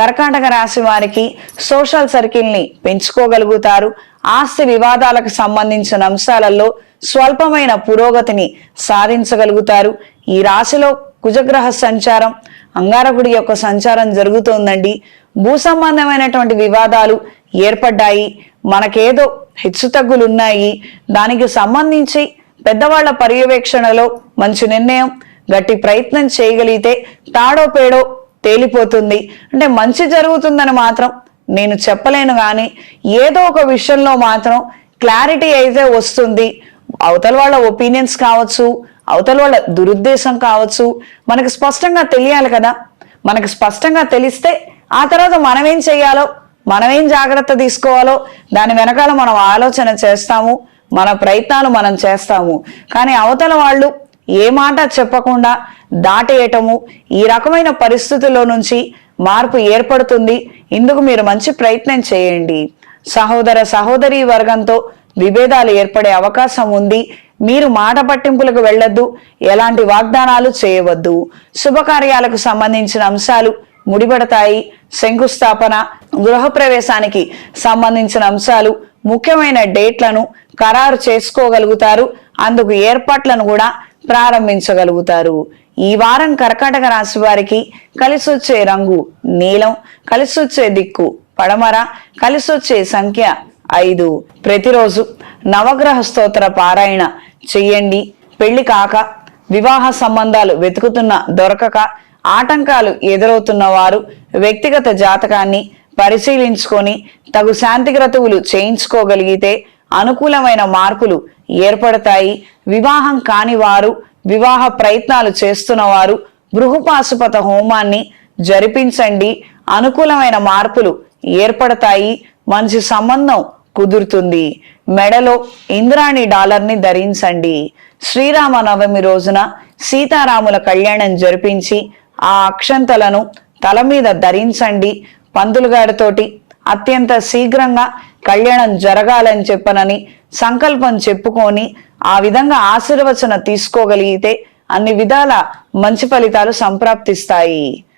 కర్కాటక రాశి వారికి సోషల్ సర్కిల్ని పెంచుకోగలుగుతారు. ఆస్తి వివాదాలకు సంబంధించిన అంశాలలో స్వల్పమైన పురోగతిని సాధించగలుగుతారు. ఈ రాశిలో కుజగ్రహ సంచారం అంగారకుడి యొక్క సంచారం జరుగుతోందండి. భూ సంబంధమైనటువంటి వివాదాలు ఏర్పడ్డాయి. మనకేదో హెచ్చుతగ్గులు ఉన్నాయి దానికి సంబంధించి పెద్దవాళ్ళ పర్యవేక్షణలో మంచి నిర్ణయం గట్టి ప్రయత్నం చేయగలిగితే తాడో పేడో తేలిపోతుంది. అంటే మంచి జరుగుతుందని మాత్రం నేను చెప్పలేను కానీ ఏదో ఒక విషయంలో మాత్రం క్లారిటీ అయితే వస్తుంది. అవతల వాళ్ళ ఒపీనియన్స్ కావచ్చు అవతల వాళ్ళ దురుద్దేశం కావచ్చు మనకు స్పష్టంగా తెలియాలి కదా. మనకు స్పష్టంగా తెలిస్తే ఆ తర్వాత మనం ఏం చేయాలో మనం ఏం జాగ్రత్త తీసుకోవాలో దాని వెనకాల మనం ఆలోచన చేస్తాము మన ప్రయత్నాలు మనం చేస్తాము. కానీ అవతల వాళ్ళు ఏ మాట చెప్పకుండా దాటేయటము ఈ రకమైన పరిస్థితుల్లో నుంచి మార్పు ఏర్పడుతుంది. ఇందుకు మీరు మంచి ప్రయత్నం చేయండి. సహోదర సహోదరి వర్గంతో విభేదాలు ఏర్పడే అవకాశం ఉంది. మీరు మాట పట్టింపులకు వెళ్ళొద్దు. ఎలాంటి వాగ్దానాలు చేయవద్దు. శుభకార్యాలకు సంబంధించిన అంశాలు ముడిపడతాయి. శంకుస్థాపన గృహప్రవేశానికి సంబంధించిన అంశాలు ముఖ్యమైన డేట్లను ఖరారు చేసుకోగలుగుతారు. అందుకు ఏర్పాట్లను కూడా ప్రారంభించగలుగుతారు. ఈ వారం కర్కాటక రాశి వారికి కలిసొచ్చే రంగు నీలం కలిసొచ్చే దిక్కు పడమర కలిసొచ్చే సంఖ్య ఐదు. ప్రతిరోజు నవగ్రహ స్తోత్ర పారాయణ చెయ్యండి పెళ్ళి కాక వివాహ సంబంధాలు వెతుకుతున్న దొరకక ఆటంకాలు ఎదురవుతున్న వారు వ్యక్తిగత జాతకాన్ని పరిశీలించుకొని తగు శాంతి క్రతువులు చేయించుకోగలిగితే అనుకూలమైన మార్పులు ఏర్పడతాయి. వివాహం కాని వారు వివాహ ప్రయత్నాలు చేస్తున్న వారు బృహపాశుపత హోమాన్ని జరిపించండి. అనుకూలమైన మార్పులు ఏర్పడతాయి. మంచి సంబంధం కుదురుతుంది. మెడలో ఇంద్రాణి డాలర్ని ధరించండి. శ్రీరామ నవమి రోజున సీతారాముల కళ్యాణం జరిపించి ఆ అక్షంతలను తల మీద ధరించండి. పంతులు గారితోటి అత్యంత శీఘ్రంగా కళ్యాణం జరగాలని చెప్పనని సంకల్పం చెప్పుకొని ఆ విధంగా ఆశీర్వచన తీసుకోగలిగితే అన్ని విధాల మంచి ఫలితాలు సంప్రాప్తిస్తాయి.